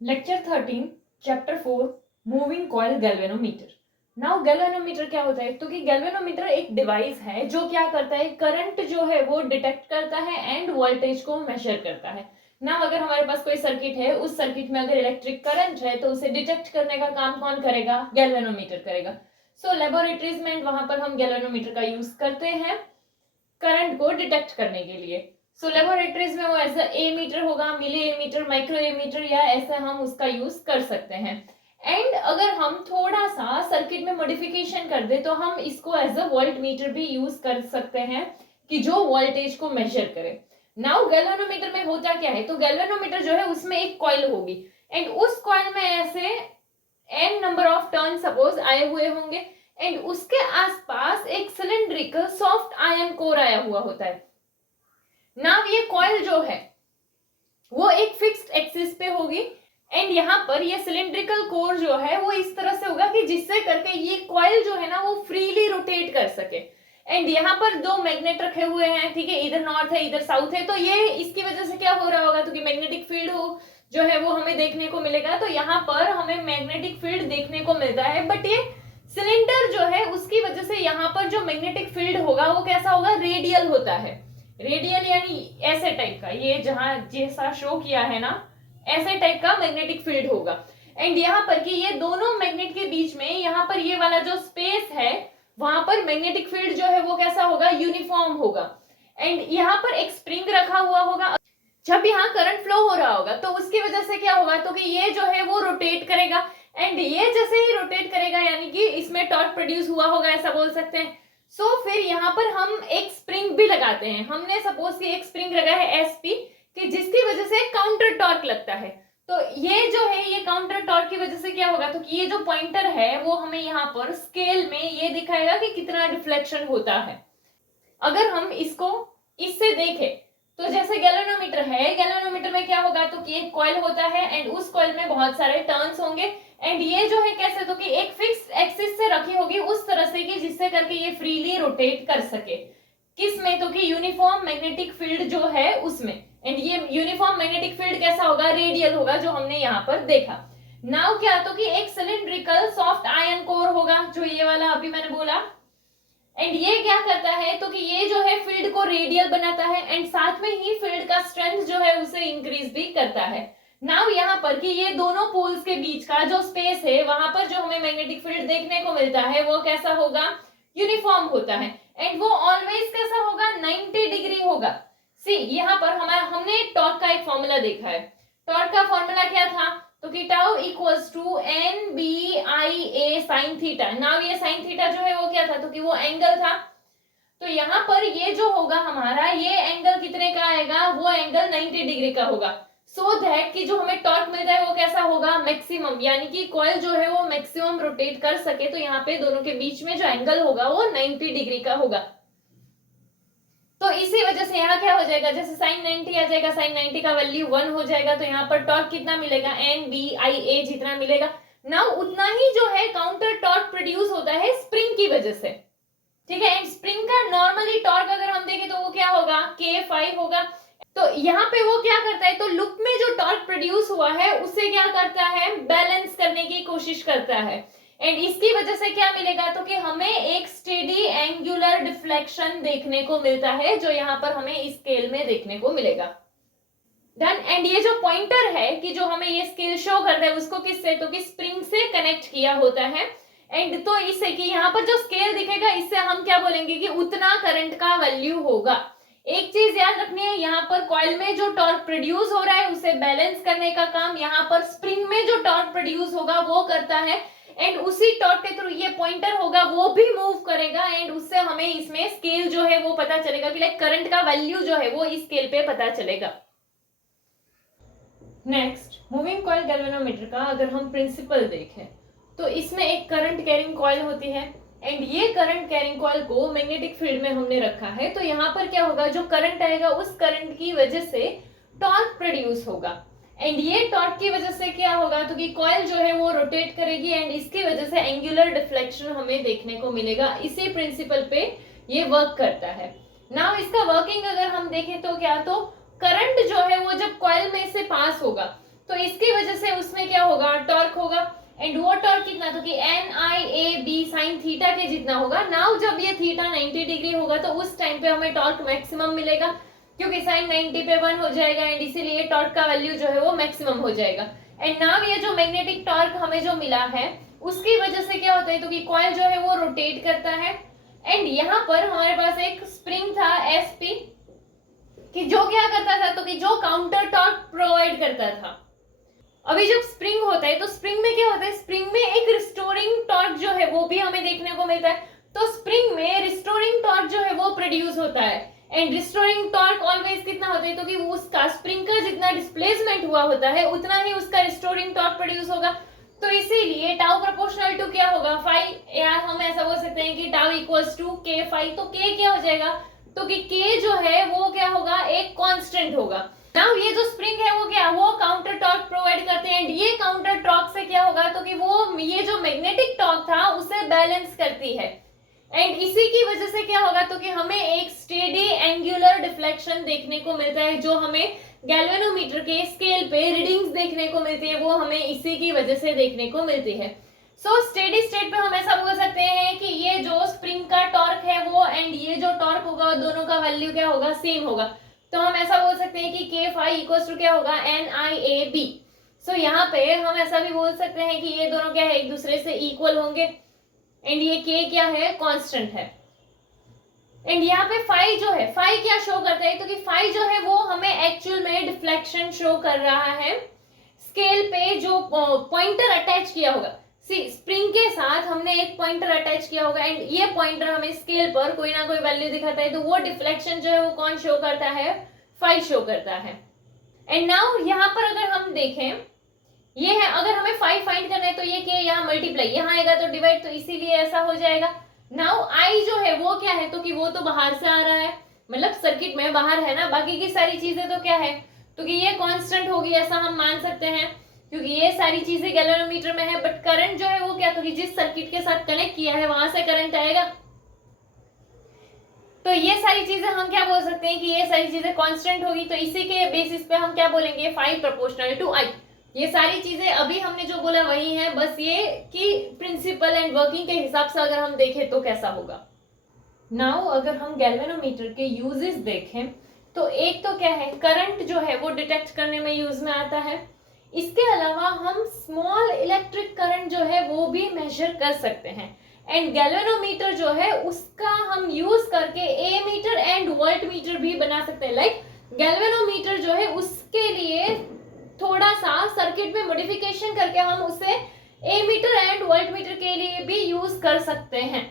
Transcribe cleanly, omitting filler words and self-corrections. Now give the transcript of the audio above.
Lecture 13 chapter 4 moving coil galvanometer. Now galvanometer क्या होता है? तो कि गैल्वेनोमीटर एक डिवाइस है जो क्या करता है, करंट जो है वो डिटेक्ट करता है एंड वोल्टेज को मेजर करता है। नाउ अगर हमारे पास कोई सर्किट है, उस सर्किट में अगर इलेक्ट्रिक करंट है तो उसे डिटेक्ट करने का काम कौन करेगा? गैल्वेनोमीटर करेगा। सो लेबोरेटरीज में वहां पर हम गैल्वेनोमीटर का यूज करते हैं करंट को डिटेक्ट करने के लिए। सो लेबोरेटरीज में वो ऐसा ए मीटर होगा, मिली ए मीटर, माइक्रो ए मीटर, या ऐसा हम उसका यूज कर सकते हैं। एंड अगर हम थोड़ा सा सर्किट में मॉडिफिकेशन कर दे तो हम इसको एज अ वोल्ट मीटर भी यूज कर सकते हैं कि जो वोल्टेज को मेजर करे। नाउ गैल्वेनोमीटर में होता क्या है? तो गैल्वेनोमीटर जो है उसमें एक कॉइल होगी एंड उस कॉइल में ऐसे N number of turn suppose आए हुए होंगे एंड उसके आसपास एक सिलेंड्रिकल सॉफ्ट आयन कोर आया हुआ होता है। नाउ ये कॉइल जो है वो एक फिक्स्ड एक्सिस पे होगी एंड यहाँ पर ये सिलेंड्रिकल कोर जो है वो इस तरह से होगा कि जिससे करके ये कॉइल जो है ना वो फ्रीली रोटेट कर सके। एंड यहाँ पर दो मैग्नेट रखे हुए हैं, ठीक है, इधर नॉर्थ है इधर साउथ है। तो ये इसकी वजह से क्या हो रहा होगा? तो कि मैग्नेटिक फील्ड हो जो है वो हमें देखने को मिलेगा। तो यहाँ पर हमें मैग्नेटिक फील्ड देखने को मिलता है, बट ये सिलेंडर जो है उसकी वजह से यहाँ पर जो मैग्नेटिक फील्ड होगा वो कैसा होगा? रेडियल होता है। रेडियल यानी ऐसे टाइप का, ये जहां जैसा शो किया है ना ऐसे टाइप का मैग्नेटिक फील्ड होगा। एंड यहाँ पर कि ये दोनों मैग्नेट के बीच में यहाँ पर ये वाला जो स्पेस है वहां पर मैग्नेटिक फील्ड जो है वो कैसा होगा? यूनिफॉर्म होगा। एंड यहाँ पर एक स्प्रिंग रखा हुआ होगा। जब यहाँ करंट फ्लो हो रहा होगा तो उसकी वजह से क्या होगा? तो कि ये जो है वो रोटेट करेगा एंड ये जैसे ही रोटेट करेगा यानी कि इसमें टॉर्क प्रोड्यूस हुआ होगा, ऐसा बोल सकते हैं। सो फिर यहाँ पर हम एक स्प्रिंग भी लगाते हैं। हमने सपोज कि एक स्प्रिंग लगाया है एसपी कि जिसकी वजह से काउंटर टॉर्क लगता है। तो ये जो है ये काउंटर टॉर्क की वजह से क्या होगा? तो कि ये जो पॉइंटर है वो हमें यहाँ पर स्केल में ये दिखाएगा कि कितना डिफ्लेक्शन होता है। अगर हम इसको इससे देखें तो जैसे गैल्वेनोमीटर है, गैल्वेनोमीटर में क्या होगा? तो कि एक कॉइल होता है एंड उस कॉइल में बहुत सारे टर्न्स होंगे एंड ये जो है कैसे? तो कि एक फिक्स एक्सिस से रखी होगी उस तरह से कि जिससे करके ये फ्रीली रोटेट कर सके। किस में? तो कि यूनिफॉर्म मैग्नेटिक फील्ड जो है उसमें। एंड ये यूनिफॉर्म मैग्नेटिक फील्ड कैसा होगा? रेडियल होगा, जो हमने यहाँ पर देखा। नाउ क्या? तो कि एक सिलिंड्रिकल सॉफ्ट आयन कोर होगा, जो ये वाला अभी मैंने बोला। एंड ये क्या करता है? तो कि ये जो है फील्ड को रेडियल बनाता है एंड साथ में ही फील्ड का स्ट्रेंथ जो है उसे इंक्रीज भी करता है। नाउ यहाँ पर कि ये दोनों पोल्स के बीच का जो स्पेस है वहां पर जो हमें मैग्नेटिक फील्ड देखने को मिलता है वो कैसा होगा? यूनिफॉर्म होता है एंड वो ऑलवेज कैसा होगा? 90 डिग्री होगा। सी यहाँ पर हमने टॉर्क का एक फॉर्मूला देखा है। टॉर्क का फॉर्मूला क्या था? तो कि tau equals to N B I A sine theta. Now ये साइन थीटा जो है वो क्या था? तो कि वो एंगल था। तो यहाँ पर ये जो होगा हमारा, ये एंगल कितने का आएगा? वो एंगल 90 डिग्री का होगा। सो दैट कि जो हमें टॉर्क मिलता है वो कैसा होगा? मैक्सिमम, यानी कि कॉइल जो है वो मैक्सिमम रोटेट कर सके। तो यहाँ पे दोनों के बीच में जो एंगल होगा वो 90 डिग्री का होगा। तो इसी वजह से यहाँ क्या हो जाएगा? जैसे साइन 90 आ जाएगा, साइन 90 का वैल्यू 1 हो जाएगा। तो यहाँ पर टॉर्क कितना मिलेगा? एन बी आई ए जितना मिलेगा। नाउ उतना ही जो है काउंटर टॉर्क प्रोड्यूस होता है स्प्रिंग की वजह से, ठीक है। एंड स्प्रिंग का नॉर्मली टॉर्क अगर हम देखें तो वो क्या होगा? K5 होगा। तो यहाँ पे वो क्या करता है? तो लूप में जो टॉर्क प्रोड्यूस हुआ है उसे क्या करता है? बैलेंस करने की कोशिश करता है एंड इसकी वजह से क्या मिलेगा? तो कि हमें एक स्टेडी एंगुलर डिफ्लेक्शन देखने को मिलता है, जो यहाँ पर हमें इस स्केल में देखने को मिलेगा। डन। एंड ये जो पॉइंटर है कि जो हमें ये स्केल शो करता है उसको किससे? तो कि स्प्रिंग से कनेक्ट किया होता है। एंड तो इससे कि यहाँ पर जो स्केल दिखेगा इससे हम क्या बोलेंगे? कि उतना करंट का वैल्यू होगा। एक चीज याद रखनी है, यहाँ पर कॉइल में जो टॉर्क प्रोड्यूस हो रहा है उसे बैलेंस करने का काम यहाँ पर स्प्रिंग में जो टॉर्क प्रोड्यूस होगा वो करता है। एंड उसी टॉर्क के थ्रू ये पॉइंटर होगा वो भी मूव करेगा एंड उससे हमें इसमें स्केल जो है वो पता चलेगा कि लाइक करंट का वैल्यू जो है वो इस स्केल पे पता चलेगा। नेक्स्ट, मूविंग कॉइल गैल्वेनोमीटर का अगर हम प्रिंसिपल देखें तो इसमें एक करंट कैरिंग कॉइल होती है एंड ये करंट कैरिंग कॉइल को मैग्नेटिक फील्ड में हमने रखा है। तो यहाँ पर क्या होगा? जो करंट आएगा उस करंट की वजह से टॉर्क प्रोड्यूस होगा एंड ये टॉर्क की वजह से क्या होगा? तो कि कॉइल जो है वो रोटेट करेगी एंड इसकी वजह से एंगुलर डिफ्लेक्शन हमें देखने को मिलेगा। इसी प्रिंसिपल पे ये वर्क करता है। नाउ इसका वर्किंग अगर हम देखें तो क्या? तो करंट जो है वो जब कॉइल में से पास होगा तो इसकी वजह से उसमें क्या होगा, टॉर्क होगा, एंड वो टॉर्क कितना, तो कि NIAB sin थीटा के जितना होगा। नाउ जब ये थीटा 90 डिग्री होगा तो उस टाइम पे हमें टॉर्क मैक्सिमम मिलेगा, क्योंकि साइन 90 पे 1 हो जाएगा, एंड इसीलिए टॉर्क का वैल्यू जो है वो मैक्सिमम हो जाएगा। एंड नाउ ये जो मैग्नेटिक टॉर्क हमें जो मिला है उसकी वजह से क्या होता है, तो कि कॉइल जो है वो रोटेट करता है, एंड यहाँ पर हमारे पास एक स्प्रिंग था SP, कि जो क्या करता था, तो कि जो काउंटर टॉर्क प्रोवाइड करता था। अभी जब स्प्रिंग होता है तो स्प्रिंग में क्या होता है, स्प्रिंग में एक रिस्टोरिंग टॉर्क जो है वो भी हमें देखने को मिलता है। तो स्प्रिंग में रिस्टोरिंग टॉर्क जो है वो प्रोड्यूस होता है, एंड रिस्टोरिंग टॉर्क ऑलवेज कितना होता है, तो कि उसका स्प्रिंग का जितना डिस्प्लेसमेंट हुआ होता है उतना ही उसका रिस्टोरिंग टॉर्क प्रोड्यूस होगा। तो इसीलिए टाउ प्रोपोर्शनल टू क्या होगा, फाई, या हम ऐसा बोल सकते हैं कि टाउ इक्वल्स टू के फाई। तो के क्या हो जाएगा, तो कि के जो है वो क्या होगा, एक कांस्टेंट होगा। नाउ ये जो स्प्रिंग है वो क्या, वो काउंटर टॉर्क प्रोवाइड करते हैं, एंड ये काउंटर टॉर्क से क्या होगा, तो कि वो ये जो मैग्नेटिक टॉर्क था उसे बैलेंस करती है, एंड इसी की वजह से क्या होगा, तो कि हमें एक स्टेडी एंगुलर डिफ्लेक्शन देखने को मिलता है, जो हमें गैल्वेनोमीटर के स्केल पे रीडिंग्स देखने को मिलती है, वो हमें इसी की वजह से देखने को मिलती है। सो स्टेडी स्टेट पे हम ऐसा बोल सकते हैं कि ये जो स्प्रिंग का टॉर्क है वो एंड ये जो टॉर्क होगा दोनों का वैल्यू क्या होगा, सेम होगा। तो हम ऐसा बोल सकते हैं कि के फाई इक्वल्स टू क्या होगा, NIAB। सो यहाँ पे हम ऐसा भी बोल सकते हैं कि ये दोनों क्या है, एक दूसरे से इक्वल होंगे, एंड ये के क्या है, कांस्टेंट है। एंड यहाँ पे फाई जो है, फाई क्या शो करता है, तो कि फाई जो है वो हमें एक्चुअल में डिफ्लेक्शन शो कर रहा है। स्केल पे जो पॉइंटर अटैच किया होगा, स्प्रिंग के साथ हमने एक पॉइंटर अटैच किया होगा, एंड ये पॉइंटर हमें स्केल पर कोई ना कोई वैल्यू दिखाता है, तो वो डिफ्लेक्शन जो है वो कौन शो करता है, फाई शो करता है। एंड नाउ यहाँ पर अगर हम देखें, ये है, अगर हमें फाई फाइंड करना है तो ये के यहाँ मल्टीप्लाई, यहाँ आएगा तो डिवाइड, तो इसीलिए ऐसा हो जाएगा। नाउ आई जो है वो क्या है, तो कि वो तो बाहर से आ रहा है, मतलब सर्किट में बाहर है ना, बाकी की सारी चीजें तो क्या है, तो कि ये कांस्टेंट होगी, ऐसा हम मान सकते हैं, क्योंकि ये सारी चीजें गैल्वेनोमीटर में है। बट करंट जो है वो क्या, तो कि जिस सर्किट के साथ कनेक्ट किया है वहां से करंट आएगा। तो ये सारी चीजें हम क्या बोल सकते हैं कि ये सारी चीजें कांस्टेंट होगी, तो इसी के बेसिस पे हम क्या बोलेंगे, फाई प्रोपोर्शनल टू आई। ये सारी चीजें अभी हमने जो बोला वही है, बस ये कि प्रिंसिपल एंड वर्किंग के हिसाब से अगर हम देखें तो कैसा होगा। नाउ अगर हम गैल्वेनोमीटर के यूजेस देखें तो एक तो क्या है, करंट जो है वो डिटेक्ट करने में यूज में आता है। इसके अलावा हम स्मॉल इलेक्ट्रिक करंट जो है वो भी मेजर कर सकते हैं, एंड गैल्वेनोमीटर जो है उसका हम यूज करके ए मीटर एंड वोल्ट मीटर भी बना सकते हैं। लाइक गैल्वेनोमीटर जो है उसके लिए थोड़ा सा सर्किट में मॉडिफिकेशन करके हम उसे ए मीटर एंड वोल्ट मीटर के लिए भी यूज कर सकते हैं।